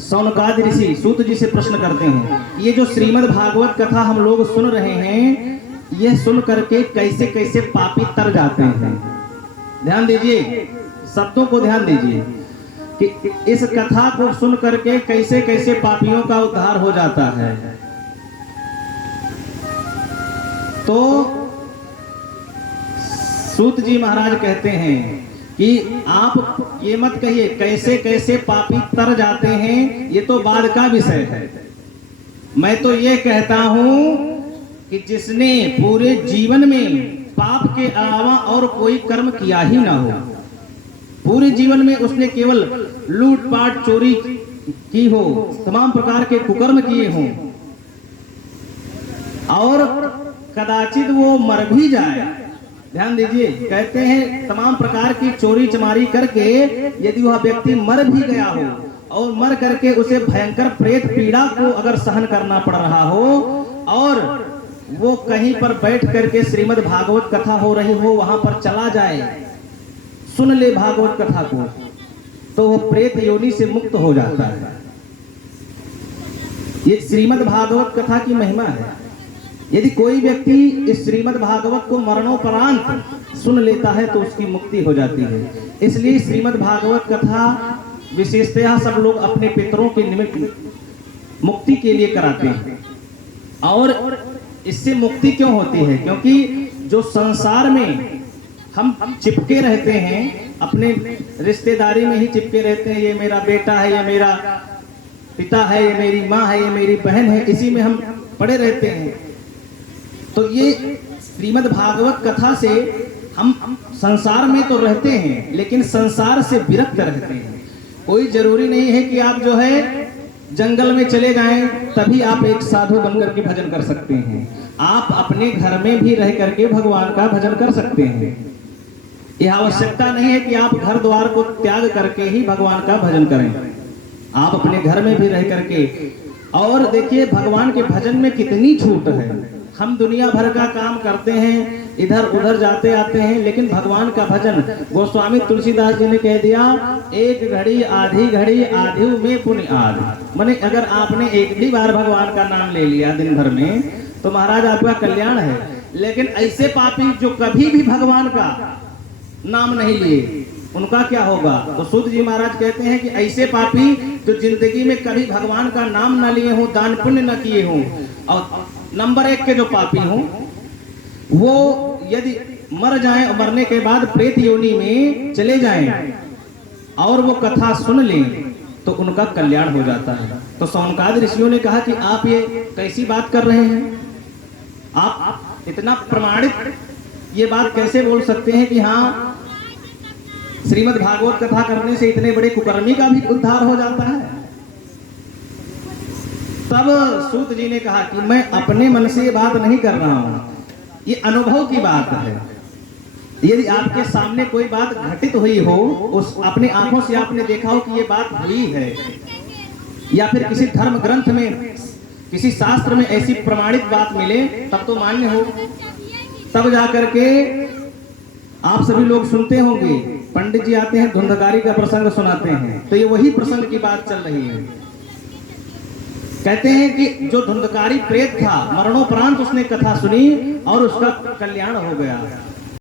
सौनकाद ऋषि सूत जी से प्रश्न करते हैं, ये जो श्रीमद् भागवत कथा हम लोग सुन रहे हैं, ये सुन करके कैसे कैसे पापी तर जाते हैं। ध्यान दीजिए, शब्दों को ध्यान दीजिए कि इस कथा को सुन करके कैसे कैसे पापियों का उद्धार हो जाता है। तो सूत जी महाराज कहते हैं कि आप ये मत कहिए कैसे कैसे पापी तर जाते हैं, ये तो बाद का विषय है। मैं तो ये कहता हूं कि जिसने पूरे जीवन में पाप के अलावा और कोई कर्म किया ही ना हो, पूरे जीवन में उसने केवल लूटपाट चोरी की हो, तमाम प्रकार के कुकर्म किए हों, और कदाचित वो मर भी जाए। ध्यान दीजिए, कहते हैं तमाम प्रकार की चोरी चमारी करके यदि वह व्यक्ति मर भी गया हो और मर करके उसे भयंकर प्रेत पीड़ा को अगर सहन करना पड़ रहा हो, और वो कहीं पर बैठ करके श्रीमद् भागवत कथा हो रही हो, वहां पर चला जाए, सुन ले भागवत कथा को, तो वो प्रेत योनि से मुक्त हो जाता है। ये श्रीमद् भागवत कथा की महिमा है। यदि कोई व्यक्ति इस श्रीमद् भागवत को मरणोपरांत सुन लेता है तो उसकी मुक्ति हो जाती है। इसलिए श्रीमद् भागवत कथा विशेषतः सब लोग अपने पितरों के निमित्त मुक्ति के लिए कराते हैं। और इससे मुक्ति क्यों होती है? क्योंकि जो संसार में हम चिपके रहते हैं, अपने रिश्तेदारी में ही चिपके रहते हैं, ये मेरा बेटा है, ये मेरा पिता है, ये मेरी माँ है, ये मेरी बहन है, इसी में हम पड़े रहते हैं। तो ये श्रीमद् भागवत कथा से हम संसार में तो रहते हैं, लेकिन संसार से विरक्त रहते हैं। कोई जरूरी नहीं है कि आप जो है जंगल में चले जाएं तभी आप एक साधु बनकर के भजन कर सकते हैं। आप अपने घर में भी रह करके भगवान का भजन कर सकते हैं। यह आवश्यकता नहीं है कि आप घर द्वार को त्याग करके ही भगवान का भजन करें। आप अपने घर में भी रह करके, और देखिए भगवान के भजन में कितनी छूट है। हम दुनिया भर का काम करते हैं, इधर उधर जाते आते हैं, लेकिन भगवान का भजन, गोस्वामी तुलसीदास जी ने कह दिया, एक घड़ी आधी में पुण्य आदि। माने अगर आपने एक भी बार भगवान का नाम ले लिया दिन भर में तो महाराज आपका कल्याण है। लेकिन ऐसे पापी जो कभी भी भगवान का नाम नहीं लिए, उनका क्या होगा? तो सूत जी महाराज कहते हैं कि ऐसे पापी जो जिंदगी में कभी भगवान का नाम न लिए हों, दान पुण्य न किए हों, और नंबर 1 के जो पापी हों, वो यदि मर जाएं और मरने के बाद प्रेत योनि में चले जाएं और वो कथा सुन लें तो उनका कल्याण हो जाता है। तो सौनकाद ऋषियों ने कहा कि आप ये कैसी बात कर रहे हैं? आप इतना प्रमाणित ये बात कैसे बोल सकते हैं कि हाँ श्रीमद् भागवत कथा करने से इतने बड़े कुकर्मी का भी उद्धार हो जाता है? तब सूत जी ने कहा कि मैं अपने मन से ये बात नहीं कर रहा हूं, ये अनुभव की बात है। यदि आपके सामने कोई बात घटित हुई हो, उस अपने आंखों से आपने देखा हो कि ये बात हुई है, या फिर किसी धर्म ग्रंथ में, किसी शास्त्र में ऐसी प्रमाणित बात मिले, तब तो मान्य हो। तब जाकर के आप सभी लोग सुनते होंगे, पंडित जी आते हैं, धुंधकारी का प्रसंग सुनाते हैं, तो ये वही प्रसंग की बात चल रही है। कहते हैं कि जो धुंधकारी प्रेत था, मरणोपरांत उसने कथा सुनी और उसका कल्याण हो गया।